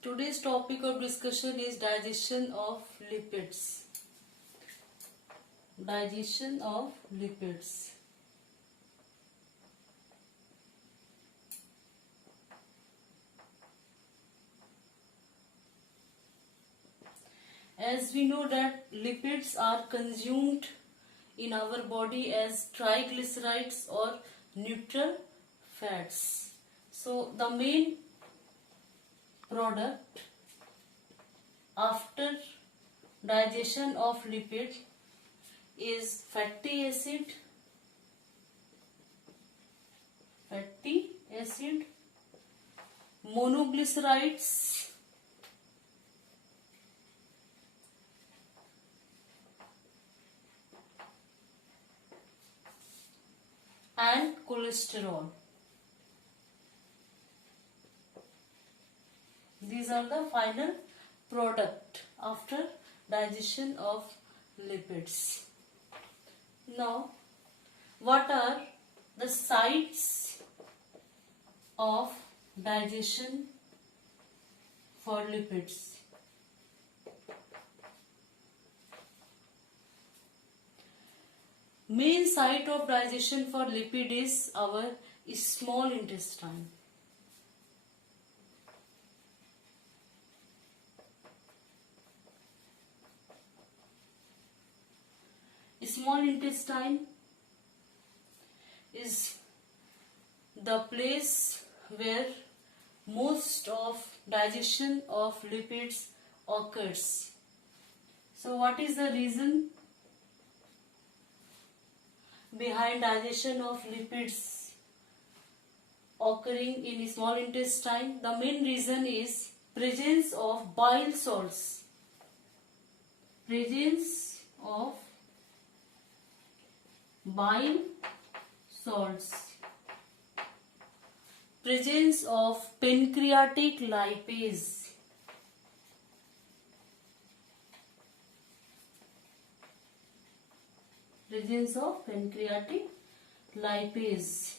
Today's topic of discussion is digestion of lipids. Digestion of lipids. As we know that lipids are consumed in our body as triglycerides or neutral fats. So the main product after digestion of lipid is fatty acid, monoglycerides, and cholesterol. These are the final product after digestion of lipids. Now, what are the sites of digestion for lipids? Main site of digestion for lipid is our small intestine. Small intestine is the place where most of digestion of lipids occurs. So what is the reason behind digestion of lipids occurring in small intestine? The main reason is presence of bile salts. Presence of bile salts. Presence of pancreatic lipase. Presence of pancreatic lipase.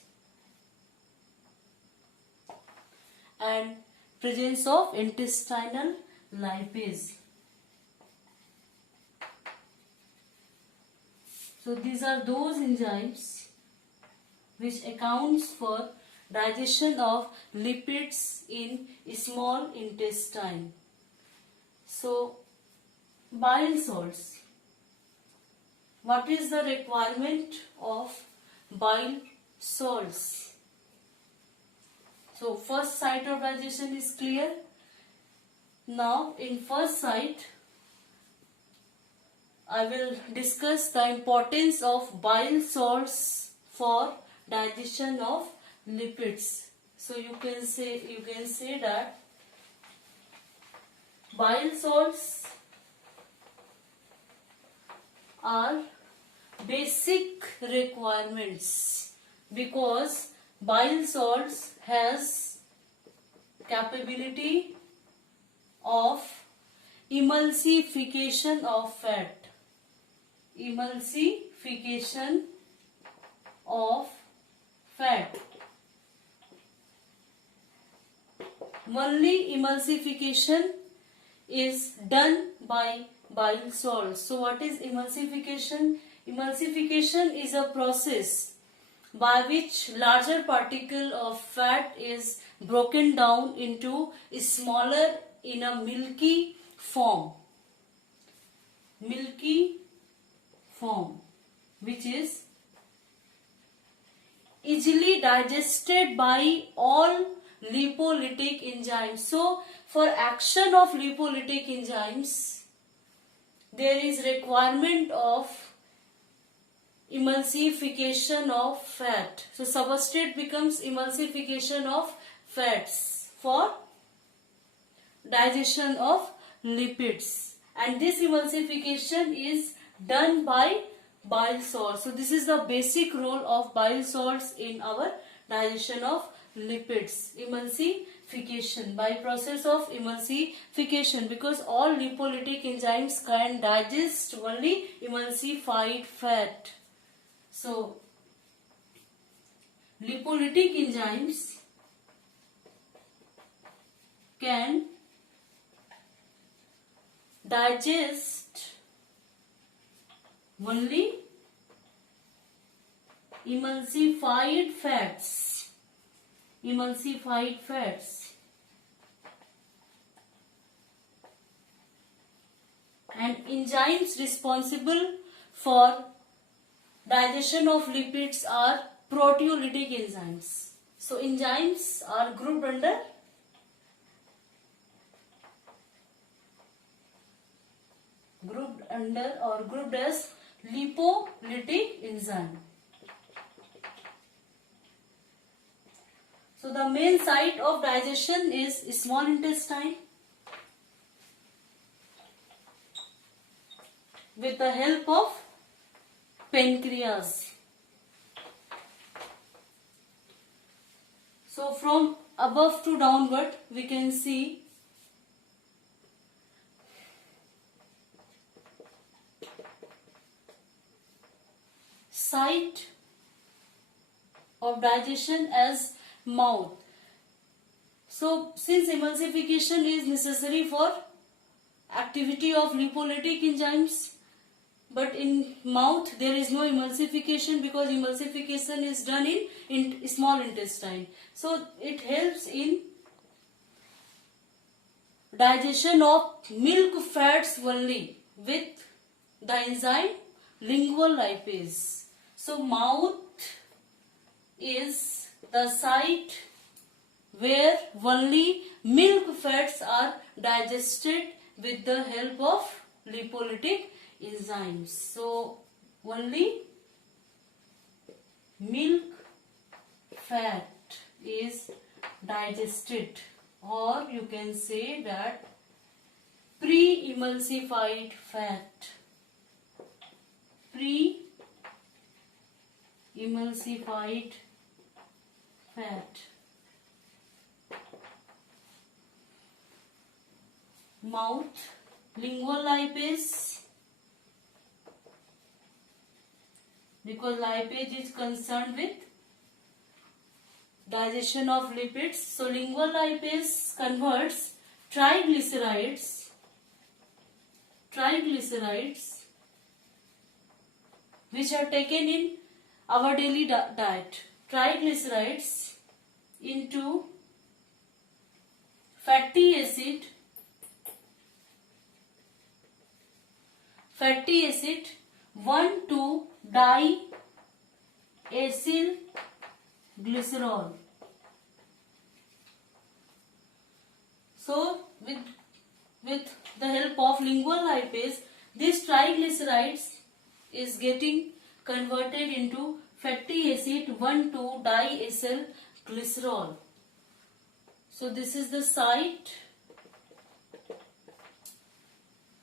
And presence of intestinal lipase. So these are those enzymes which accounts for digestion of lipids in small intestine. So bile salts. What is the requirement of bile salts? So first site of digestion is clear. Now in first site I will discuss the importance of bile salts for digestion of lipids. So you can say that bile salts are basic requirements because bile salts has capability of emulsification of fat. Emulsification of fat. Only emulsification is done by bile salts. So what is emulsification? Emulsification is a process by which larger particle of fat is broken down into smaller in a milky form. Milky form, which is easily digested by all lipolytic enzymes. So for action of lipolytic enzymes there is requirement of emulsification of fat. So substrate becomes emulsification of fats for digestion of lipids, and this emulsification is done by bile salts. So this is the basic role of bile salts in our digestion of lipids. Emulsification, by process of emulsification, because all lipolytic enzymes can digest only emulsified fat. So lipolytic enzymes can digest only emulsified fats. Emulsified fats. And enzymes responsible for digestion of lipids are proteolytic enzymes. So enzymes are grouped under or grouped as lipolytic enzyme. So the main site of digestion is small intestine. With the help of pancreas. So from above to downward we can see site of digestion as mouth. So since emulsification is necessary for activity of lipolytic enzymes, but in mouth there is no emulsification because emulsification is done in small intestine. So it helps in digestion of milk fats only with the enzyme lingual lipase. So mouth is the site where only milk fats are digested with the help of lipolytic enzymes. So only milk fat is digested, or you can say that pre-emulsified fat. Pre-emulsified fat. Mouth, lingual lipase, because lipase is concerned with digestion of lipids. So lingual lipase converts triglycerides which are taken in our daily diet, triglycerides into fatty acid 1,2-diacylglycerol. So with the help of lingual lipase, this triglycerides is getting converted into fatty acid 1,2-diacylglycerol. So this is the site.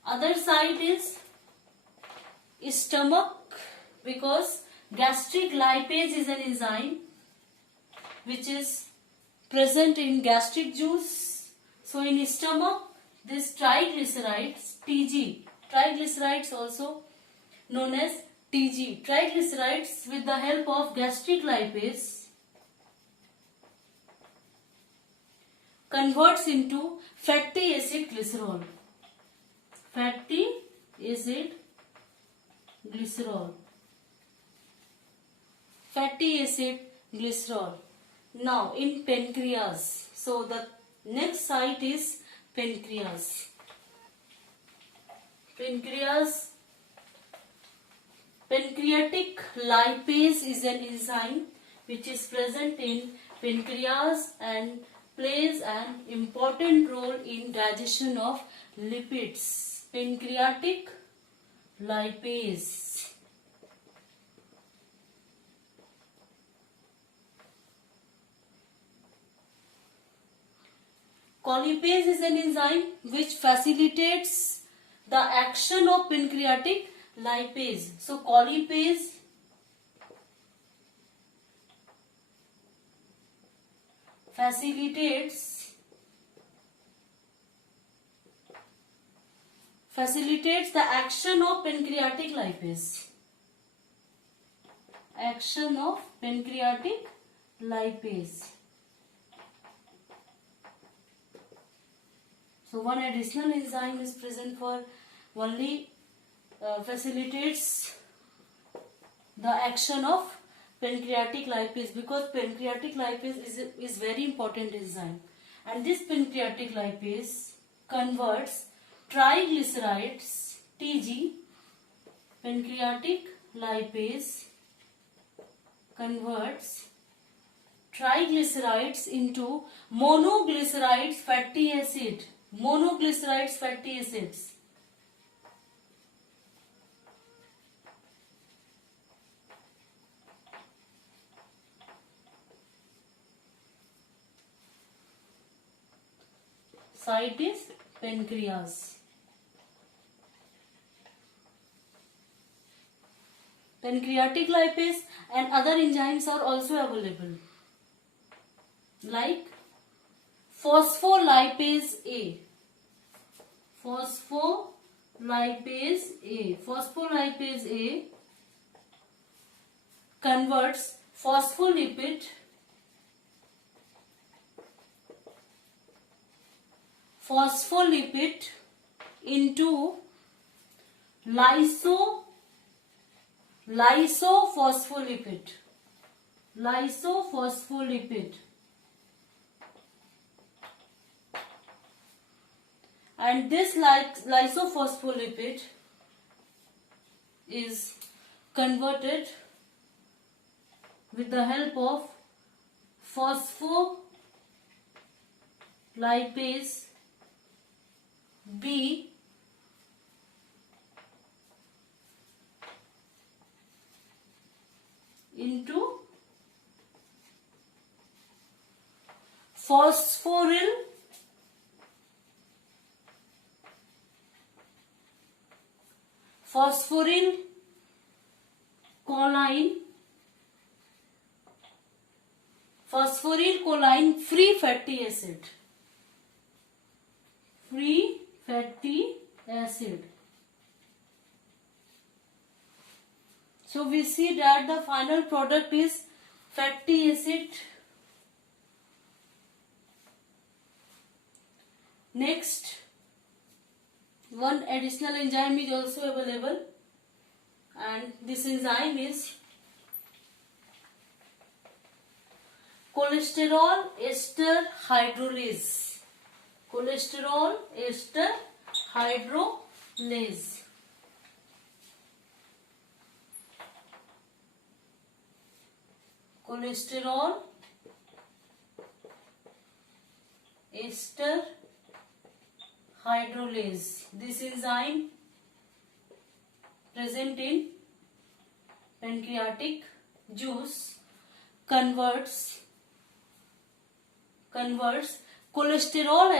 Other site is stomach, because gastric lipase is an enzyme which is present in gastric juice. So in stomach, this triglycerides, TG, triglycerides also known as TG, triglycerides with the help of gastric lipase converts into fatty acid glycerol. Fatty acid glycerol. Fatty acid glycerol. Now in pancreas. So the next site is pancreas. Pancreatic lipase is an enzyme which is present in pancreas and plays an important role in digestion of lipids. Pancreatic lipase. Colipase is an enzyme which facilitates the action of pancreatic lipase. So colipase facilitates the action of pancreatic lipase. Action of pancreatic lipase. So So one additional enzyme is present for only facilitates the action of pancreatic lipase, because pancreatic lipase is very important enzyme, and this pancreatic lipase converts triglycerides TG. Pancreatic lipase converts triglycerides into monoglycerides fatty acid. Monoglycerides fatty acids. Site is pancreas. Pancreatic lipase and other enzymes are also available, like phospholipase A. Phospholipase A. Phospholipase A converts phospholipid into lysophospholipid. And this lysophospholipid is converted with the help of phospholipase B into phosphoryl choline free fatty acid. So we see that the final product is fatty acid. Next, one additional enzyme is also available, and this enzyme is cholesterol ester hydrolase. Cholesterol ester hydrolase. Cholesterol ester hydrolase. This enzyme present in pancreatic juice converts cholesterol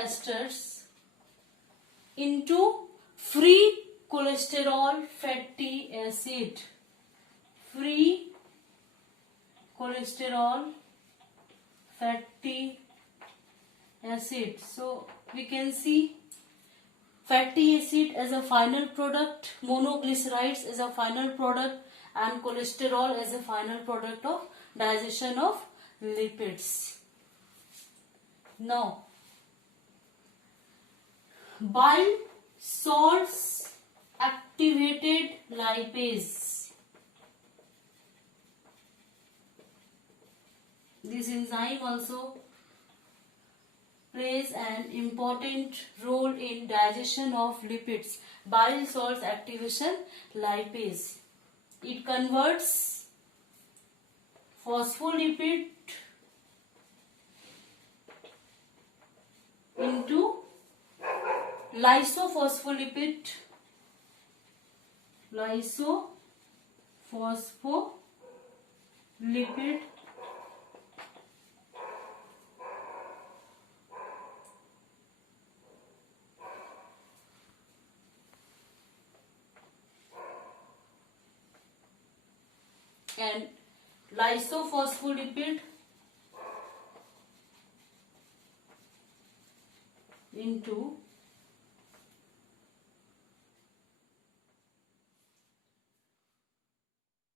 esters into free cholesterol fatty acid. Free cholesterol fatty acid. So we can see fatty acid as a final product, monoglycerides as a final product, and cholesterol as a final product of digestion of lipids. Now, bile salts activated lipase. This enzyme also plays an important role in digestion of lipids. Bile salts activation lipase. It converts phospholipid into lysophospholipid and lysophospholipid into